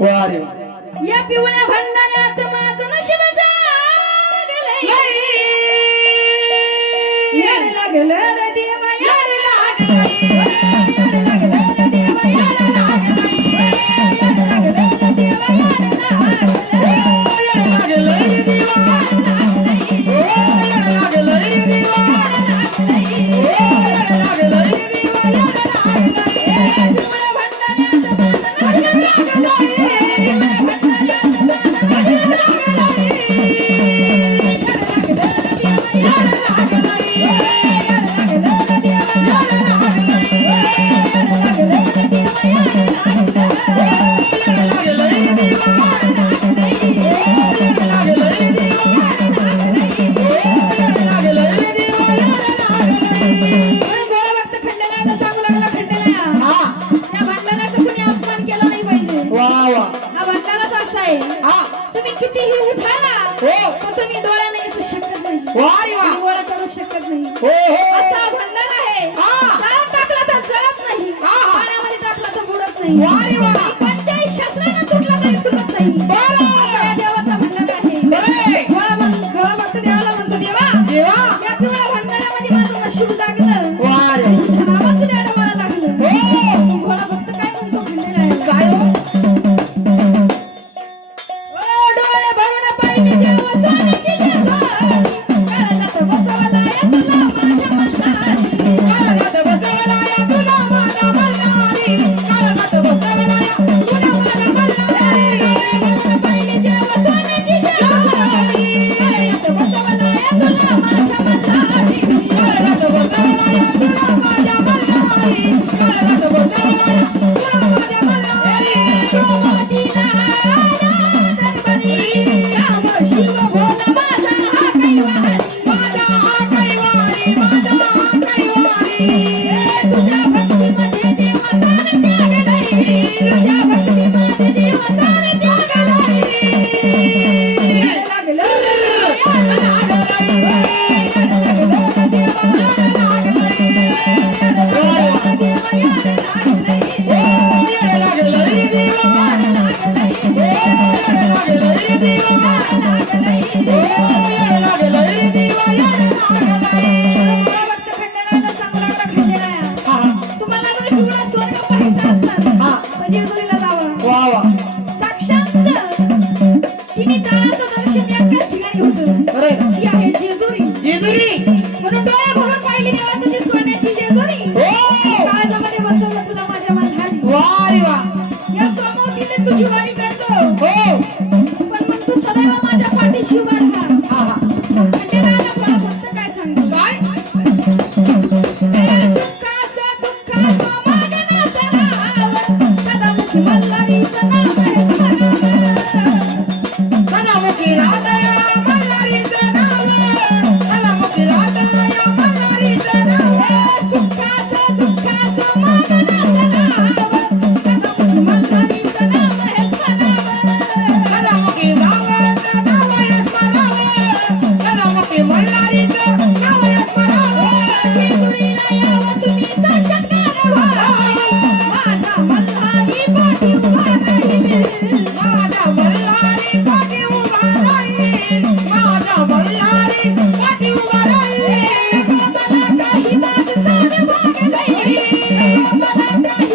वारे या पिवळ्या भंडाऱ्यात माझं नशीब जागलंय. याड लागलं रे देवा याड लागलंय. याड लागलं रे देवा याड लागलंय. याड लागलं रे देवा याड लागलंय. याड लागलंय रे देवा याड लागलंय. ओ याड लागलंय रे देवा याड लागलंय. ओ याड लागलंय रे देवा याड लागलंय. पिवळ्या भंडाऱ्यात माझं नशीब जागलंय. तुम्ही कितीही उठाला पण तुम्ही डोळ्याने येऊ शकत नाही. डोळा करू शकत नाही. असा भंडार आहे. जळत टाकला तर जळत नाही. पाण्यामध्ये टाकला तर बुडत नाही. 45 शास्त्राने तुटला तरी तुटत नाही. असा देवाचा भंडार आहे. गळा म्हणतो देवाला म्हणतो देवा या पिवळ्या भंडारामध्ये माझं नशीब जागलं. तुझ्या नावाचं गाणं मला लागलं. भोळा भक्त काय म्हणतो भंडारा तुझी वारी करतो पण मग तू सदैव माझ्या पाठीशी उभा राहा. खंडेरायाला फळा फक्त काय सांगतो दुःखाचं मागणं सराव सदामुखी मल्हारीचं नाव आहे सदामुखी राधया मल्हारीचं नाव सदामुखी राधया मल्हारीचं नाव दुःखाचं मागणं सराव सदामुखी मल्हारीचं नाव मला काही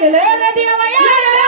लागलं रे देवा येड